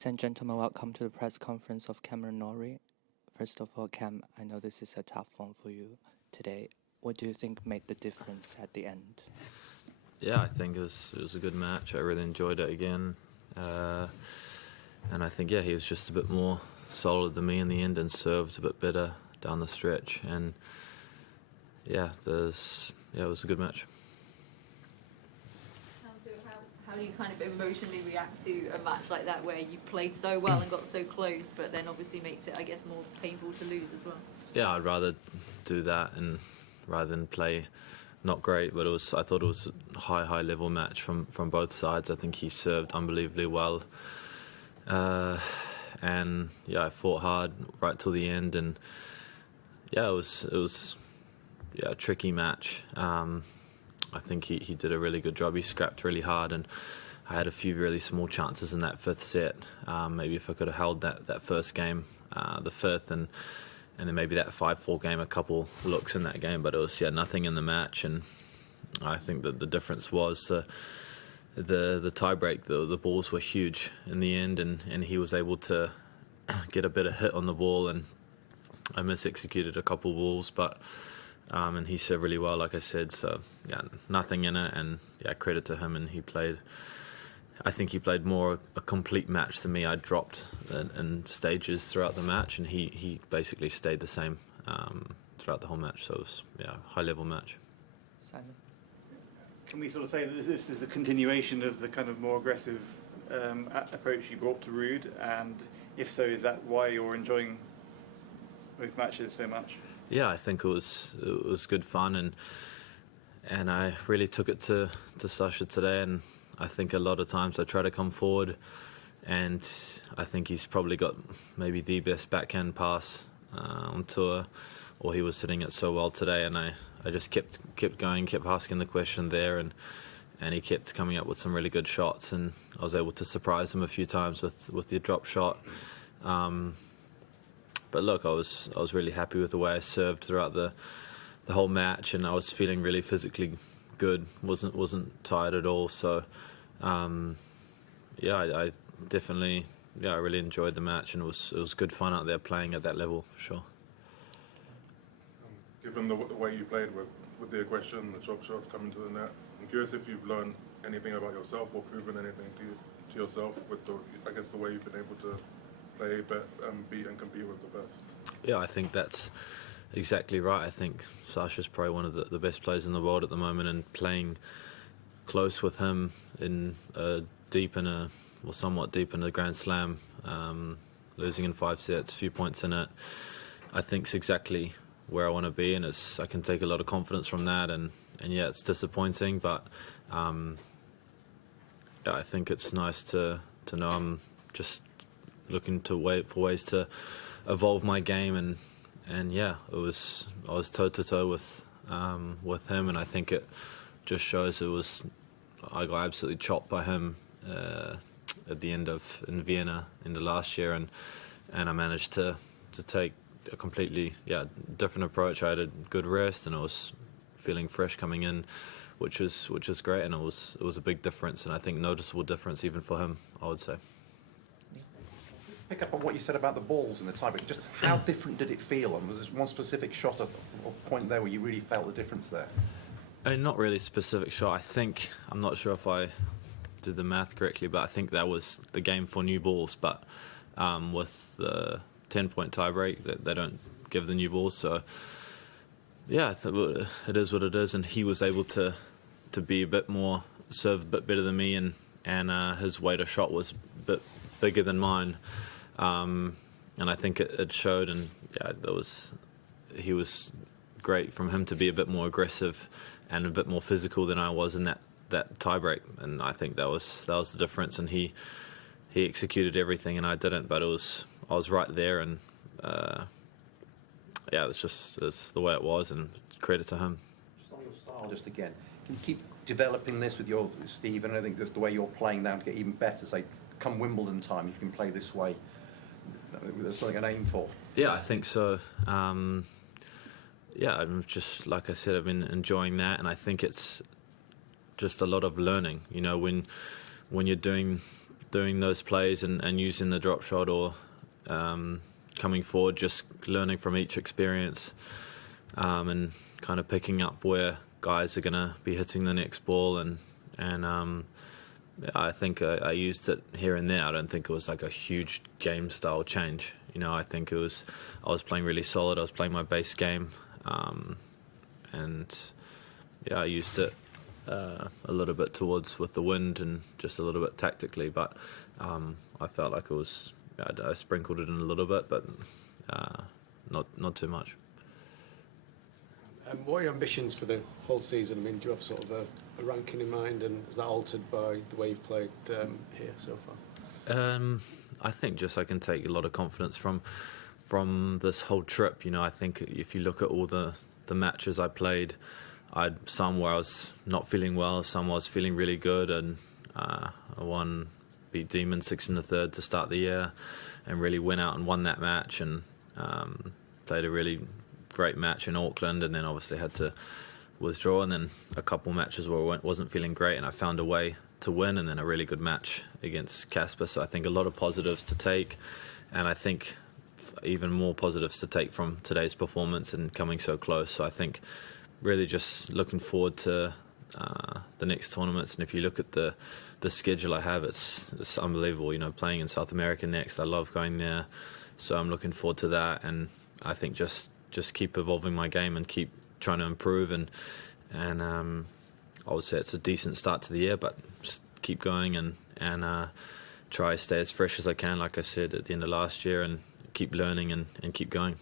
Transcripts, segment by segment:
Ladies and gentlemen, welcome to the press conference of Cameron Norrie. First of all, Cam, I know this is a tough one for you today. What do you think made the difference at the end? Yeah, I think it was a good match. I really enjoyed it again. And I think, he was just a bit more solid than me in the end and served a bit better down the stretch. And, it was a good match. How do you kind of emotionally react to a match like that where you played so well and got so close, but then obviously makes it, I guess, more painful to lose as well? Yeah, I'd rather do that and rather than play not great, but I thought it was a high level match from both sides. I think he served unbelievably well. And I fought hard right till the end, and it was a tricky match. I think he did a really good job. He scrapped really hard, and I had a few really small chances in that fifth set. Maybe if I could have held that first game, the fifth, and then maybe that 5-4 game, a couple looks in that game, but it was nothing in the match. And I think that the difference was the tie break. The balls were huge in the end, and he was able to get a better hit on the ball, and I mis-executed a couple balls, but and he served really well, like I said. So nothing in it, and credit to him. And I think he played more a complete match than me. I dropped in stages throughout the match, and he basically stayed the same throughout the whole match. So it was a high level match. Simon? Can we sort of say that this is a continuation of the kind of more aggressive approach you brought to Ruud? And if so, is that why you're enjoying both matches so much? Yeah, I think it was good fun, and I really took it to Sasha today. And I think a lot of times I try to come forward, and I think he's probably got maybe the best backhand pass on tour, or he was hitting it so well today. And I just kept going, kept asking the question there, and he kept coming up with some really good shots, and I was able to surprise him a few times with the drop shot. But look, I was really happy with the way I served throughout the whole match, and I was feeling really physically good. wasn't tired at all. So I definitely I really enjoyed the match, and it was good fun out there playing at that level for sure. Given the way you played with the aggression, the drop shots coming to the net, I'm curious if you've learned anything about yourself or proven anything to yourself with the way you've been able to play, beat and compete with the best. Yeah, I think that's exactly right. I think Sasha's probably one of the best players in the world at the moment, and playing close with him in somewhat deep in a Grand Slam, losing in 5 sets, a few points in it, I think is exactly where I want to be, and I can take a lot of confidence from that. And it's disappointing, but I think it's nice to know I'm just looking for ways to evolve my game, and I was toe to toe with him, and I think it just shows I got absolutely chopped by him at the end in Vienna in the last year, and I managed to take a completely different approach. I had a good rest, and I was feeling fresh coming in, which is great, and it was a big difference, and I think noticeable difference even for him, I would say. Pick up on what you said about the balls in the tiebreak. Just how different did it feel? And was there one specific shot or point there where you really felt the difference there? Not really a specific shot. I'm not sure if I did the math correctly, but I think that was the game for new balls. But with the 10-point tiebreak, they don't give the new balls. So I think it is what it is. And he was able to be a bit more, serve a bit better than me, and his weight of shot was a bit bigger than mine. And I think it showed, and he was great from him to be a bit more aggressive and a bit more physical than I was in that tiebreak, and I think that was the difference. And he executed everything, and I didn't, but I was right there, and it's the way it was, and credit to him. Just on your style, just again, can you keep developing this with Steve? And I think that's the way you're playing now to get even better. Say, come Wimbledon time, if you can play this way, there's something an aim for. Yeah, I think so. I'm just, like I said, I've been enjoying that, and I think it's just a lot of learning. When you're doing doing those plays and using the drop shot or coming forward, just learning from each experience and kind of picking up where guys are going to be hitting the next ball. And I think I used it here and there. I don't think it was like a huge game style change. I think I was playing really solid. I was playing my base game. And I used it a little bit with the wind and just a little bit tactically, but I felt like I sprinkled it in a little bit, but not too much. What are your ambitions for the whole season? I mean, do you have sort of a ranking in mind, and is that altered by the way you've played here so far? I think just I can take a lot of confidence from this whole trip. I think if you look at all the matches I played, some where I was not feeling well, some I was feeling really good, and I beat Demon 6 in the third to start the year and really went out and won that match, and played a really great match in Auckland, and then obviously had to withdraw, and then a couple matches where I wasn't feeling great and I found a way to win, and then a really good match against Casper. So I think a lot of positives to take, and I think even more positives to take from today's performance and coming so close. So I think really just looking forward to the next tournaments. And if you look at the schedule I have, it's unbelievable. Playing in South America next, I love going there, so I'm looking forward to that. And I think just keep evolving my game and keep trying to improve, and I would say it's a decent start to the year, but just keep going and try to stay as fresh as I can, like I said at the end of last year, and keep learning and keep going.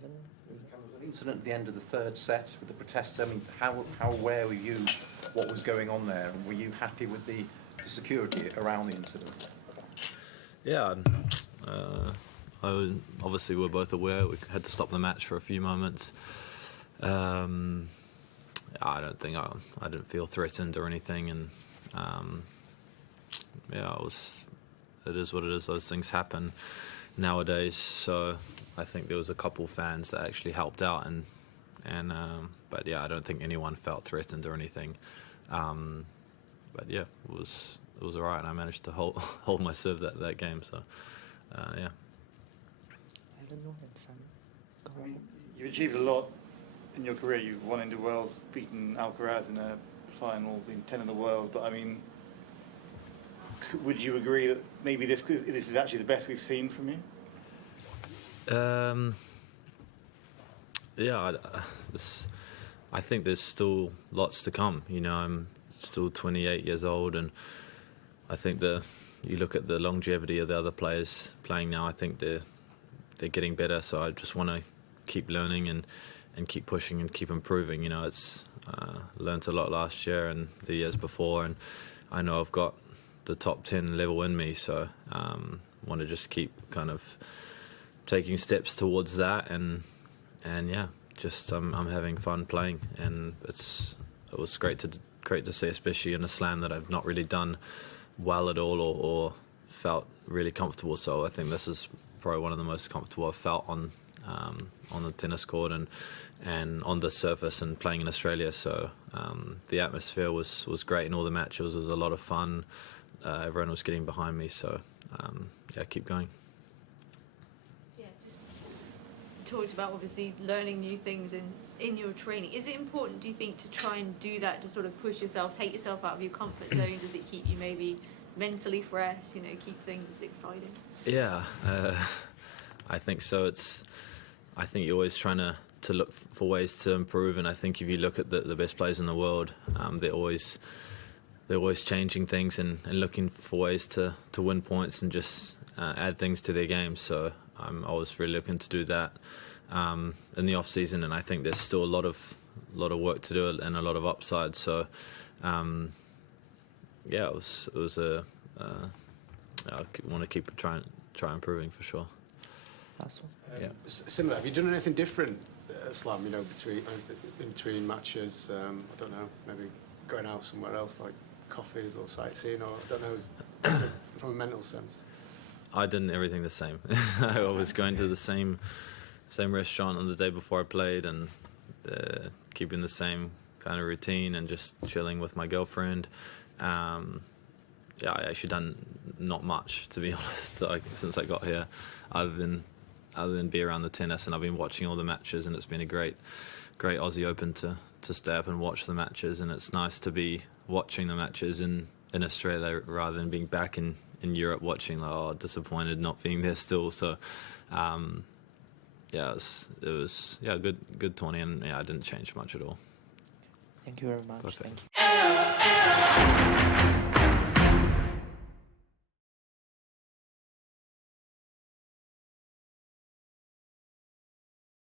There was an incident at the end of the third set with the protests. I mean, how aware were you what was going on there, and were you happy with the security around the incident? Yeah, obviously we're both aware. We had to stop the match for a few moments. I don't think I didn't feel threatened or anything, and it is what it is. Those things happen nowadays. So I think there was a couple fans that actually helped out, but I don't think anyone felt threatened or anything. But it was alright, and I managed to hold my serve that game. So yeah. You've achieved a lot in your career. You've won into Worlds, beaten Alcaraz in a final, been 10 in the world. But I mean, would you agree that maybe this is actually the best we've seen from you? I think there's still lots to come. I'm still 28 years old, and I think you look at the longevity of the other players playing now. I think they're getting better. So I just want to keep learning and keep pushing and keep improving. It's learned a lot last year and the years before, and I know I've got the top 10 level in me. So want to just keep kind of taking steps towards that, and just I'm having fun playing, and it was great to see, especially in a slam that I've not really done well at all or felt really comfortable. So I think this is probably one of the most comfortable I've felt on the tennis court and on the surface and playing in Australia. So the atmosphere was great in all the matches. It was a lot of fun. Everyone was getting behind me. So keep going. Yeah, just talked about obviously learning new things in your training. Is it important, do you think, to try and do that, to sort of push yourself, take yourself out of your comfort zone? Does it keep you maybe mentally fresh, keep things exciting? Yeah, I think so. I think you're always trying to look for ways to improve, and I think if you look at the best players in the world, they're always changing things and looking for ways to win points and just add things to their game. So I'm always really looking to do that in the off season, and I think there's still a lot of work to do and a lot of upside. So it was a I want to keep try improving for sure. Last one. Yeah. Similar. Have you done anything different at Slam? Between matches. I don't know. Maybe going out somewhere else, like coffees or sightseeing, or I don't know. From a mental sense. I did everything the same. I was going to the same restaurant on the day before I played, and keeping the same kind of routine and just chilling with my girlfriend. yeah, I actually done not much, to be honest, since I got here, other than be around the tennis, and I've been watching all the matches, and it's been a great Aussie Open to stay up and watch the matches, and it's nice to be watching the matches in Australia rather than being back in Europe watching. Disappointed not being there still. So yeah, it was good tourney, and yeah, I didn't change much at all. Thank you very much. Perfect. Thank you.